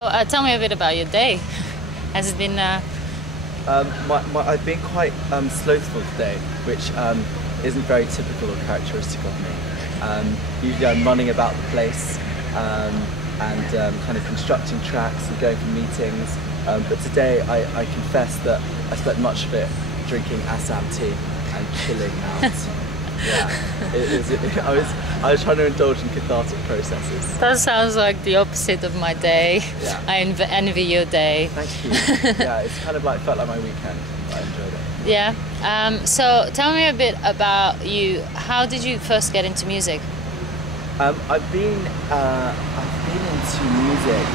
Tell me a bit about your day. Has it been? I've been quite slothful today, which isn't very typical or characteristic of me. Usually I'm running about the place and kind of constructing tracks and going for meetings. But today I confess that I spent much of it drinking Assam tea and chilling out. Yeah, I was trying to indulge in cathartic processes. That sounds like the opposite of my day. Yeah. I envy your day. Thank you. Yeah, it's kind of like felt like my weekend. I enjoyed it. Yeah. So tell me a bit about you. How did you first get into music? I've been into music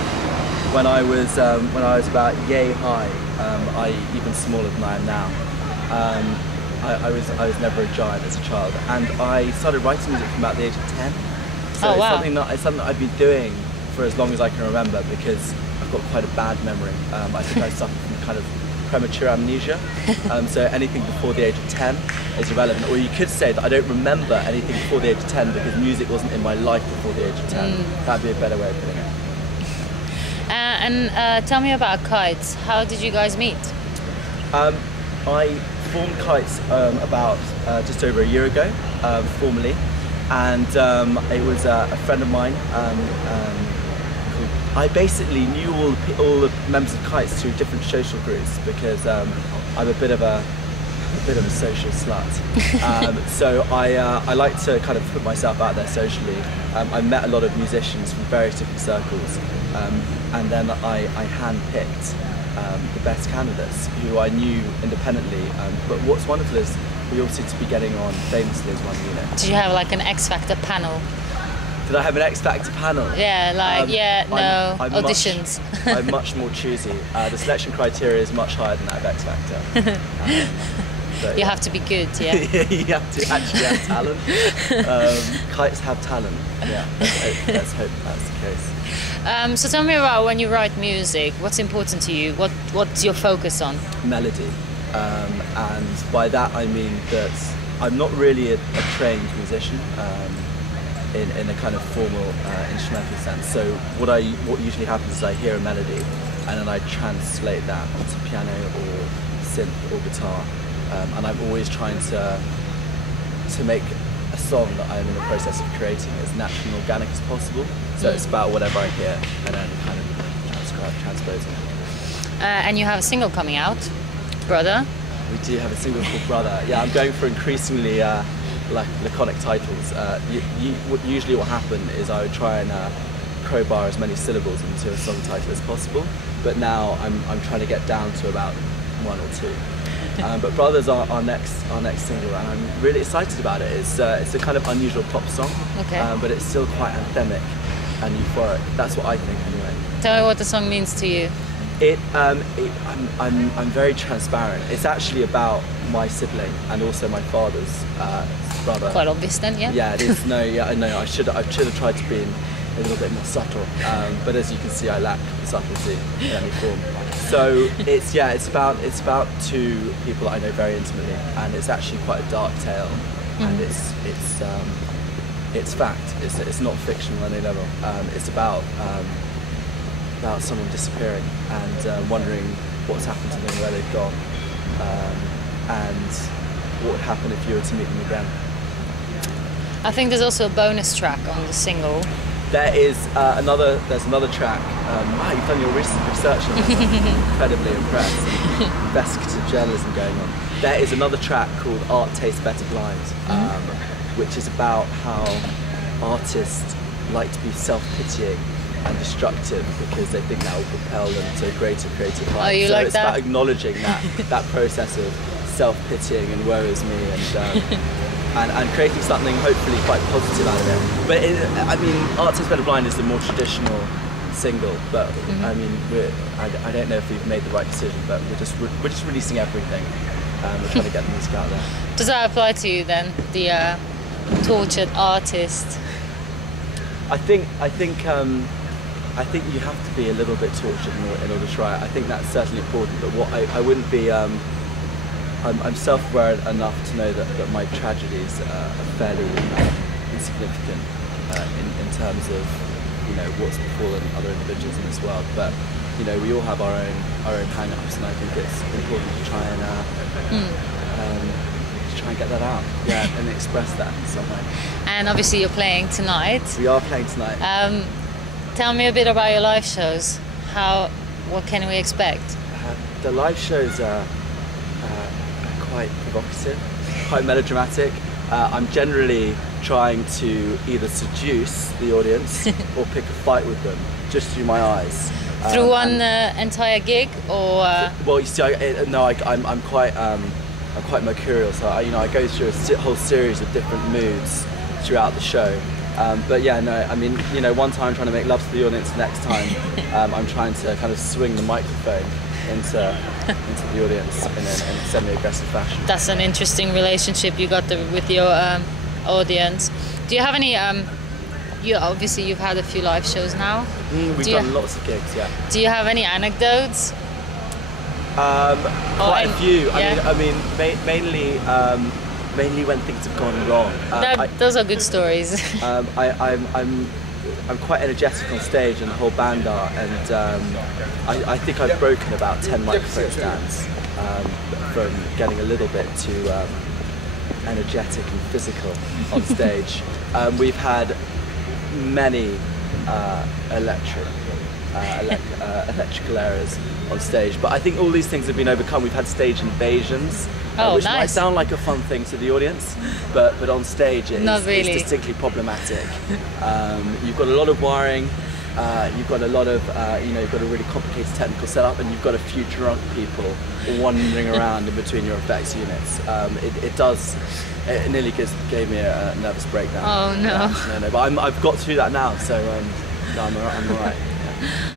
when I was about yay high, even smaller than I am now. I was never a giant as a child, and I started writing music from about the age of 10. So oh, wow. It's something that I've been doing for as long as I can remember, because I've got quite a bad memory. I think I suffer from kind of premature amnesia. So anything before the age of 10 is irrelevant. Or you could say that I don't remember anything before the age of 10 because music wasn't in my life before the age of 10. That'd be a better way of putting it. Tell me about Kites. How did you guys meet? I formed Kites about just over a year ago, formally, and it was a friend of mine. I basically knew all the members of Kites through different social groups because I'm a bit of a social slut. So I like to kind of put myself out there socially. I met a lot of musicians from various different circles, and then I handpicked the best candidates who I knew independently. But what's wonderful is we all seem to be getting on famously as one unit. Did you have like an X Factor panel? Did I have an X Factor panel? Yeah, I'm auditions. I'm much more choosy. The selection criteria is much higher than that of X Factor. You have to be good, yeah? You have to actually have talent. Kites have talent. Yeah, let's hope that's the case. So tell me about when you write music. What's important to you? What's your focus on? Melody. And by that I mean that I'm not really a trained musician in a kind of formal instrumental sense. So what usually happens is I hear a melody and then I translate that onto piano or synth or guitar. And I'm always trying to make a song that I'm in the process of creating as natural and organic as possible. So it's about whatever I hear and then kind of transposing it. And you have a single coming out, Brother. We do have a single called Brother. Yeah, I'm going for increasingly laconic titles. Usually what happened is I would try and crowbar as many syllables into a song title as possible, but now I'm trying to get down to about one or two. But Brother's our next single, and I'm really excited about it. It's a kind of unusual pop song, but it's still quite anthemic and euphoric. That's what I think, anyway. Tell me what the song means to you. I'm very transparent. It's actually about my sibling and also my father's brother. Quite obvious then, yeah. Yeah, it is. No, yeah, I know. I should have tried to be a little bit more subtle, but as you can see, I lack subtlety in any form. So it's about two people that I know very intimately, and it's actually quite a dark tale, and it's fact. It's not fiction on any level. It's about someone disappearing and wondering what's happened to them, where they've gone, and what would happen if you were to meet them again. I think there's also a bonus track on the single. There's another track. Wow, you've done your research on this. I'm incredibly impressed. Investigative journalism going on. There is another track called Art Tastes Better Blind, which is about how artists like to be self-pitying and destructive because they think that will propel them to greater creative heights. Oh, you like it's about acknowledging that process of self-pitying and woe is me, and creating something hopefully quite positive out of it. But Art Tastes Better Blind is the more traditional single, but I don't know if we've made the right decision, but we're just releasing everything. We're trying to get the music out there. Does that apply to you then, the tortured artist? I think you have to be a little bit tortured in order to try it. I think that's certainly important, but what I wouldn't be. I'm self-aware enough to know that my tragedies are fairly insignificant in terms of you know, what's befallen other individuals in this world. But you know, we all have our own hang-ups, and I think it's important to try and get that out, yeah, and express that in some way. And obviously you're playing tonight. We are playing tonight. Tell me a bit about your live shows. What can we expect? The live shows are quite provocative, quite melodramatic. I'm generally trying to either seduce the audience or pick a fight with them just through my eyes. Through one entire gig, or? Well, you see, I'm quite mercurial, so I go through a whole series of different moods throughout the show. But yeah, no, I mean, you know, one time I'm trying to make love to the audience, next time I'm trying to kind of swing the microphone into the audience in a semi-aggressive fashion. That's an interesting relationship you got with your audience. Do you have any? You've had a few live shows now. We've done lots of gigs, yeah. Do you have any anecdotes? Quite a few. Yeah. I mean, mainly when things have gone wrong. Those are good stories. I'm quite energetic on stage, and the whole band are, and I think I've broken about 10 microphone stands from getting a little bit too energetic and physical on stage. We've had many electrical errors on stage, but I think all these things have been overcome. We've had stage invasions, which might sound like a fun thing to the audience, but on stage it's distinctly problematic. You've got a lot of wiring, you've got a lot of, you've got a really complicated technical setup, and you've got a few drunk people wandering around in between your effects units. It nearly gave me a nervous breakdown. Oh no. No, but I've got through that now, so no, I'm all right. Yeah.